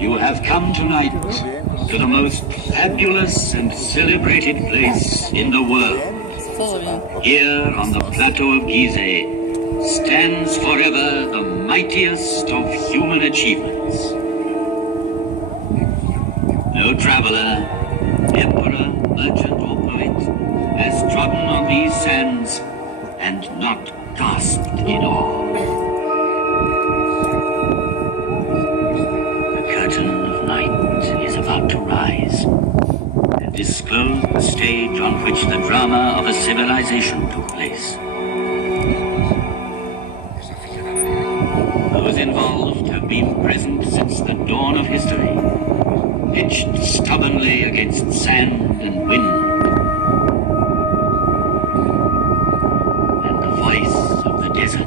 You have come tonight to the most fabulous and celebrated place in the world. Here on the plateau of Gizeh stands forever the mightiest of human achievements. No traveler, emperor, merchant, or poet has trodden on these sands and not gasped in awe. The curtain of night is about to rise and disclose the stage on which the drama of a civilization took place. Those involved have been present since the dawn of history, pitched stubbornly against sand and wind. And the voice of the desert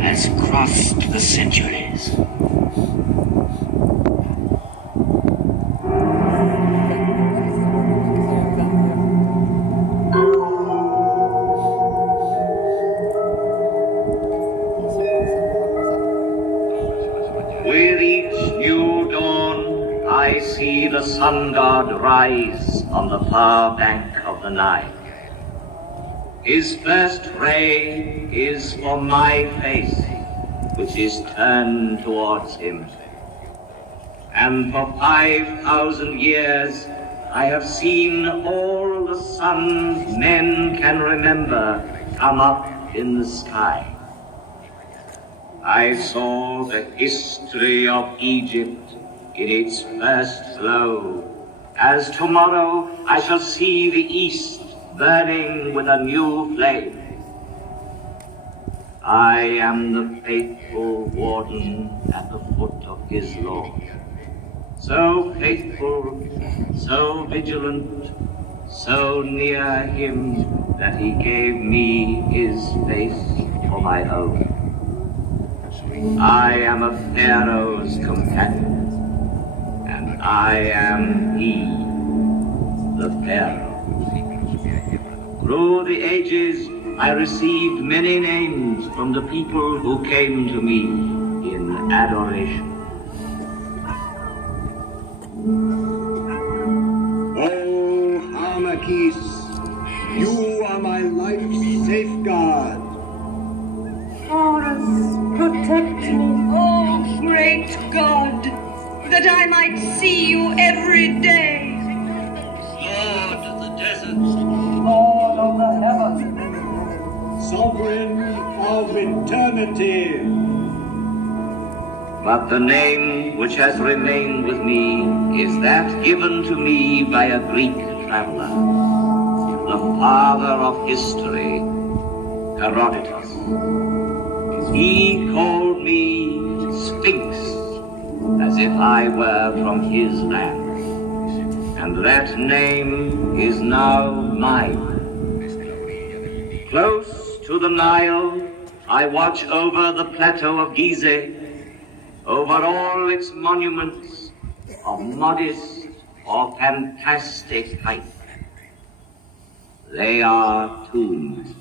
has crossed the centuries. With each new dawn, I see the sun god rise on the far bank of the Nile. His first ray is for my face, which is turned towards him. And for 5,000 years, I have seen all the suns men can remember come up in the sky. I saw the history of Egypt in its first glow, as tomorrow I shall see the east burning with a new flame. I am the faithful warden at the foot of his law, so faithful, so vigilant, so near him that he gave me his face for my own. I am a pharaoh's companion, and I am he, the pharaoh. Through the ages, I received many names from the people who came to me in adoration. Oh, Harmakis, you are my life's safeguard. Horus, protect me. Oh, great God, that I might see you every day. Lord of the desert, Lord of the heavens, Sovereign of eternity. But the name which has remained with me is that given to me by a Greek traveler, the father of history, Herodotus. He called me Sphinx, as if I were from his land, and that name is now mine. Close to the Nile, I watch over the plateau of Gizeh, over all its monuments of modest or fantastic height. They are tombs.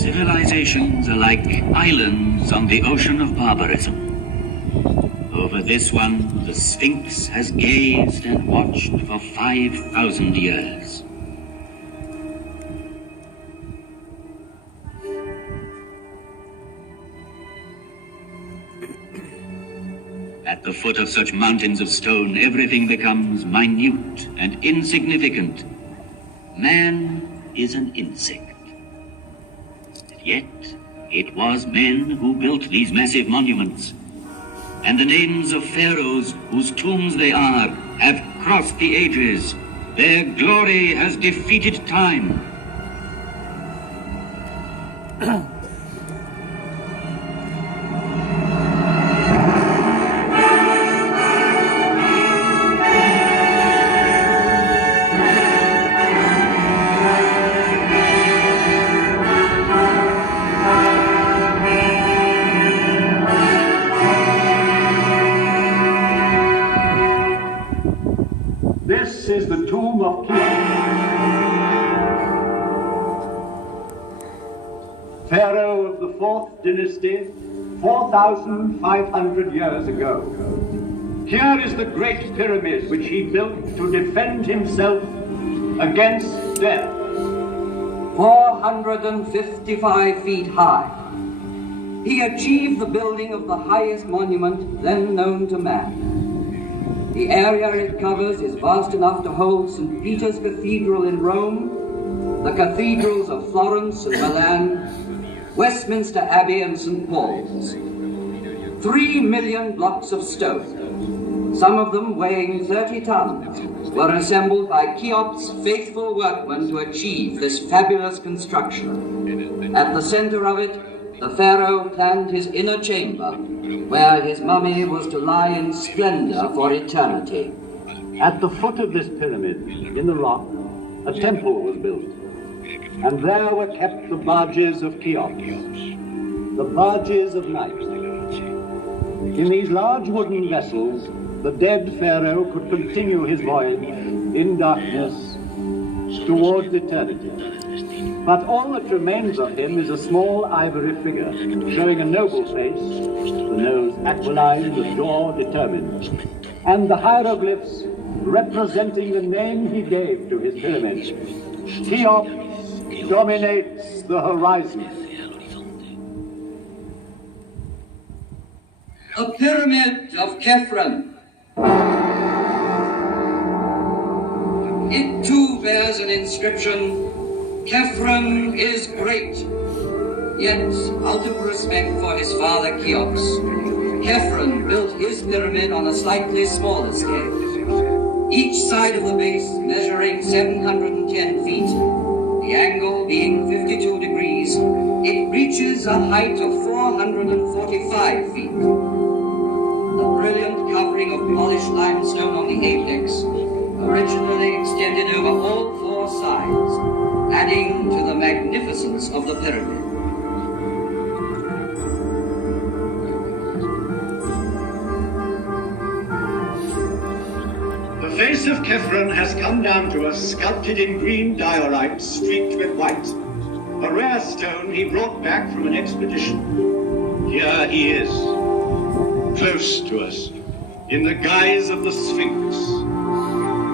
civilizations are like islands on the ocean of barbarism. Over this one, the Sphinx has gazed and watched for 5,000 years. At the foot of such mountains of stone, everything becomes minute and insignificant. Man is an insect. Yet, it was men who built these massive monuments. And the names of pharaohs whose tombs they are have crossed the ages. Their glory has defeated time. This is the tomb of King. pharaoh of the 4th dynasty, 4,500 years ago. Here is the great pyramid which he built to defend himself against death. 455 feet high. He achieved the building of the highest monument then known to man. The area it covers is vast enough to hold St. Peter's Cathedral in Rome, the cathedrals of Florence and Milan, Westminster Abbey and St. Paul's. 3 million blocks of stone, some of them weighing 30 tons, were assembled by Cheops' faithful workmen to achieve this fabulous construction. At the center of it, the pharaoh planned his inner chamber, where his mummy was to lie in splendor for eternity. At the foot of this pyramid, in the rock, a temple was built, and there were kept the barges of Cheops, the barges of night. In these large wooden vessels, the dead pharaoh could continue his voyage in darkness towards eternity. But all that remains of him is a small ivory figure, showing a noble face, the nose aquiline, the jaw determined, and the hieroglyphs representing the name he gave to his pyramid. Cheops dominates the horizon. The Pyramid of Khephren. It too bears an inscription, Khephren is great. Yet, out of respect for his father Cheops, Khephren built his pyramid on a slightly smaller scale. Each side of the base measuring 710 feet, the angle being 52 degrees, it reaches a height of 445 feet. The brilliant covering of polished limestone on the apex originally extended over all 4 sides, adding to the magnificence of the pyramid. The face of Khephren has come down to us, sculpted in green diorite streaked with white, a rare stone he brought back from an expedition. Here he is, close to us, in the guise of the Sphinx.